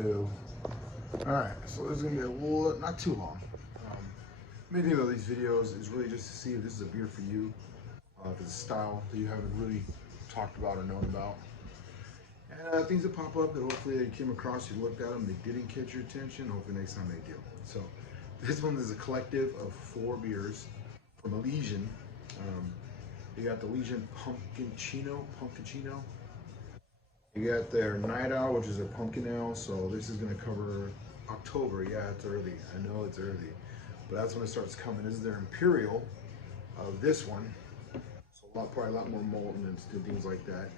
Alright, so this is going to be a little, not too long. Main thing about these videos is really just to see if this is a beer for you, if it's a style that you haven't really talked about or known about. And things that pop up that hopefully they came across, you looked at them, they didn't catch your attention, hopefully next time they do. So this one is a collective of 4 beers from Elysian. You got the Elysian pupkinccino. You got their Night Owl, which is a pumpkin ale. So this is going to cover October. Yeah, it's early. I know it's early, but that's when it starts coming. This is their imperial of this one. So probably a lot more malt and things like that.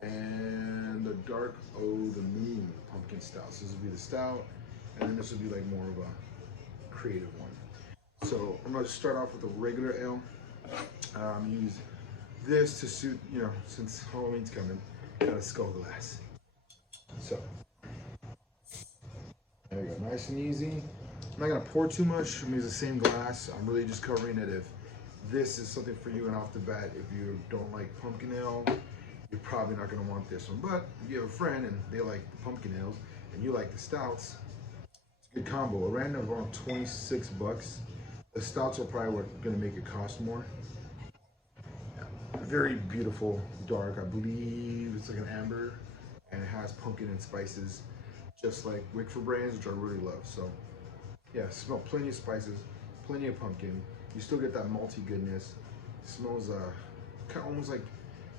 And the Dark O' the Moon pumpkin stout. So this will be the stout, and then this will be like more of a creative one. So I'm going to start off with a regular ale. Use this to suit, since Halloween's coming, got a skull glass. So there you go, nice and easy. I'm not gonna pour too much. I'm gonna use the same glass. I'm really just covering it if this is something for you, and off the bat, if you don't like pumpkin ale, you're probably not gonna want this one. But if you have a friend and they like the pumpkin ales and you like the stouts, it's a good combo. It ran around 26 bucks. The stouts are probably gonna make it cost more. Very beautiful, dark. I believe it's like an amber, and it has pumpkin and spices, just like Wickford brands, which I really love. So, yeah, smell plenty of spices, plenty of pumpkin. You still get that malty goodness. It smells kind of almost like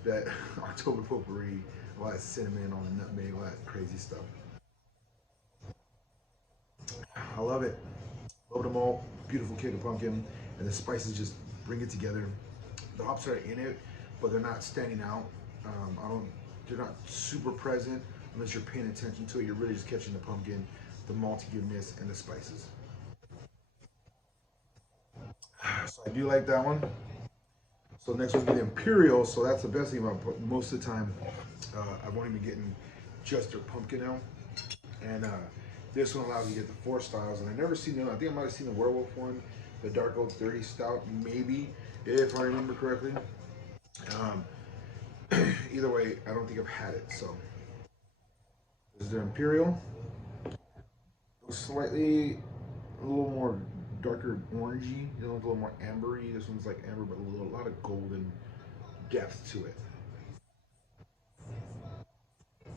that October potpourri, a lot of cinnamon, all the nutmeg, all that crazy stuff. I love it. Love the malt, beautiful kick of pumpkin, and the spices just bring it together. The hops are in it, but they're not standing out. They're not super present unless you're paying attention to it. You're really just catching the pumpkin, the maltiness, and the spices. So I do like that one. So next would be the Imperial. So that's the best thing about it. Most of the time, I've only been getting just their pumpkin ale, and this one allows you to get the 4 styles. And I've never seen them. I think I might have seen the werewolf one, the Dark Oak 30 Stout, maybe, if I remember correctly. Either way, I don't think I've had it. So this is their Imperial. Slightly a little more darker orangey, a little more ambery. This one's like amber, but a lot of golden depth to it.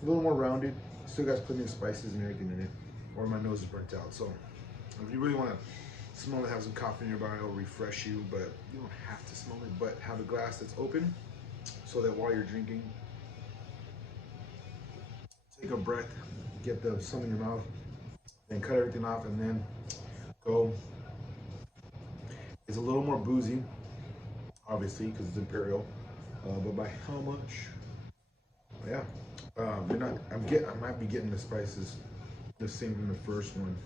A little more rounded. Still got plenty of spices and everything in it. Or my nose is burnt out. So if you really want to smell it, have some coffee nearby, it'll refresh you, but you don't have to smell it. But have a glass that's open so that while you're drinking, take a breath, get the some in your mouth, then cut everything off, and then go. It's a little more boozy, obviously, because it's imperial. But by how much? Yeah, you're not. I might be getting the spices the same from the first one.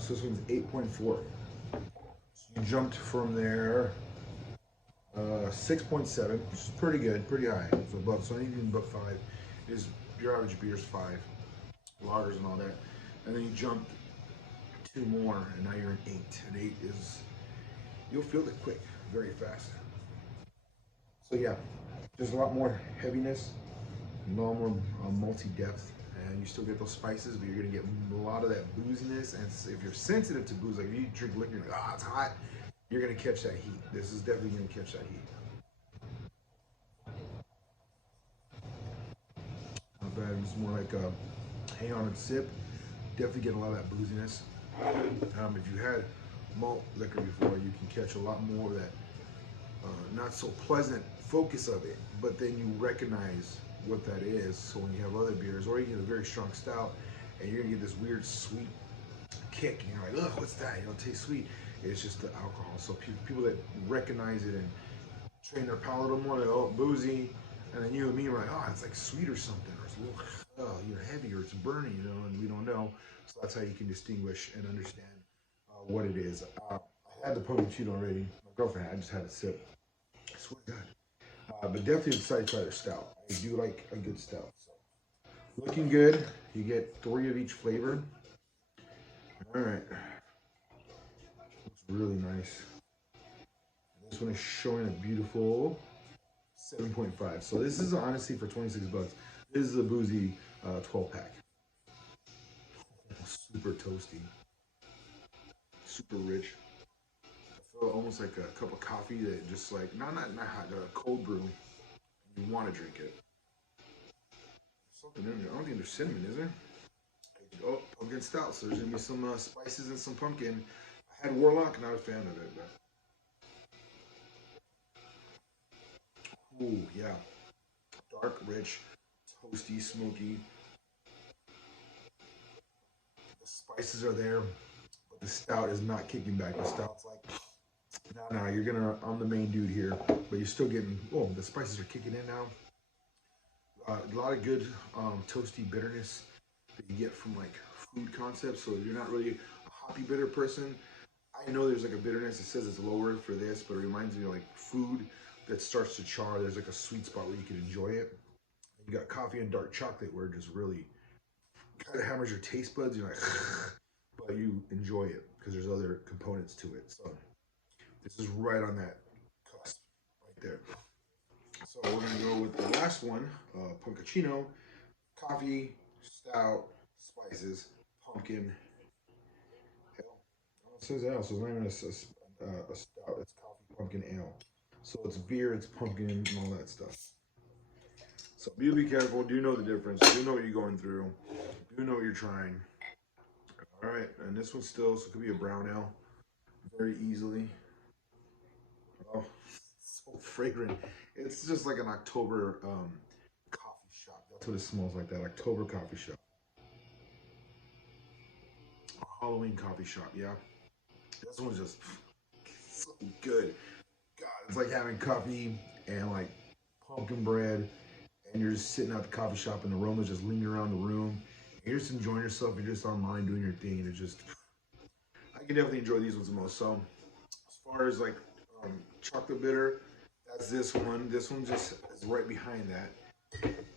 So this one's 8.4. So you jumped from there 6.7, which is pretty good, pretty high. So above, so anything above 5 is your average beer is 5, lagers and all that. And then you jump 2 more, and now you're an 8. An 8 is, you'll feel it quick, very fast. So yeah, there's a lot more heaviness, a lot more multi-depth, and you still get those spices, but you're gonna get a lot of that booziness. And if you're sensitive to booze, like if you drink liquor, you're like, ah, it's hot, you're gonna catch that heat. This is definitely gonna catch that heat. Not bad. It's more like a hang on and sip. Definitely get a lot of that booziness. If you had malt liquor before, you can catch a lot more of that not so pleasant focus of it, but then you recognize what that is. So when you have other beers, or you get a very strong stout, and you're gonna get this weird sweet kick, and you're like, ugh, what's that? You know, it tastes sweet. It's just the alcohol. So people that recognize it and train their palate a little more, they're oh, boozy, and then you and me are like, oh, it's like sweet or something, or it's a little, heavy, or it's burning, and we don't know. So that's how you can distinguish and understand what it is. I had the pumpiccino already. My girlfriend had, I just had a sip. I swear to God. But definitely excited to try their stout. I do like a good stout. So. Looking good. You get 3 of each flavor. All right. Looks really nice. This one is showing a beautiful 7.5. So this is honestly for 26 bucks. This is a boozy 12 pack. super toasty, super rich. I feel almost like a cup of coffee that just like not hot, a cold brew. You want to drink it. Something in there. I don't think there's cinnamon, is there? Oh, pumpkin stout. So there's gonna be some spices and some pumpkin. I had Warlock, not a fan of it, but ooh, yeah, dark, rich, toasty, smoky. The spices are there, but the stout is not kicking back. The stout's like, no, you're gonna. I'm the main dude here, but you're still getting. Oh, the spices are kicking in now. A lot of good toasty bitterness that you get from like food concepts. So if you're not really a hoppy bitter person, I know there's like a bitterness. It says it's lower for this, but it reminds me of like food that starts to char. There's like a sweet spot where you can enjoy it. You got coffee and dark chocolate where it just really kind of hammers your taste buds. You're like, but you enjoy it because there's other components to it. So this is right on that cusp right there. So we're gonna go with the last one, pumpiccino, coffee, stout, spices, pumpkin. Hell, it says ale, so it's not even a stout. It's coffee, pumpkin ale. So it's beer, it's pumpkin, and all that stuff. So be careful. Do know the difference. Do know what you're going through. Do know what you're trying. All right, and this one still, so it could be a brown ale, very easily. Oh, so fragrant. It's just like an October coffee shop. That's what it smells like. That October coffee shop, a Halloween coffee shop. Yeah, this one's just so good. God, it's like having coffee and like pumpkin bread, and you're just sitting at the coffee shop, and the aromas just linger around the room. You're just enjoying yourself. You're just online doing your thing. It's just, I can definitely enjoy these ones the most. So, as far as like chocolate bitter, that's this one. This one just is right behind that.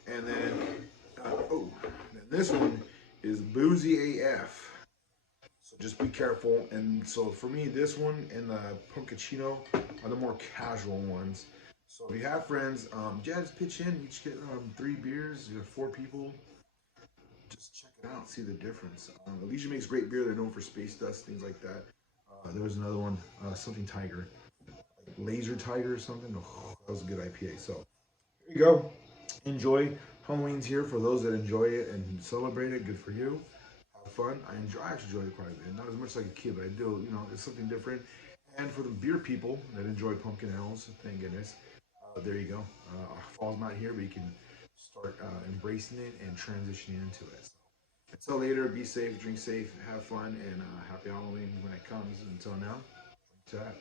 And then, then this one is boozy AF. So just be careful. And so for me, this one and the pupkinccino are the more casual ones. So if you have friends, yeah, just pitch in. Each get 3 beers. You have 4 people. Just check it out, see the difference. Alicia makes great beer. They're known for space dust, things like that. There was another one, something Tiger, like Laser Tiger or something. Oh, that was a good IPA. So here you go. Enjoy. Halloween's here for those that enjoy it and celebrate it. Good for you. Have fun. I actually enjoy it quite a bit. Not as much like a kid, but I do. It's something different. And for the beer people that enjoy pumpkin ales, thank goodness. There you go. Fall's not here, but you can start embracing it and transitioning into it. So, until later, be safe, drink safe, have fun, and happy Halloween when it comes. Until now, to that.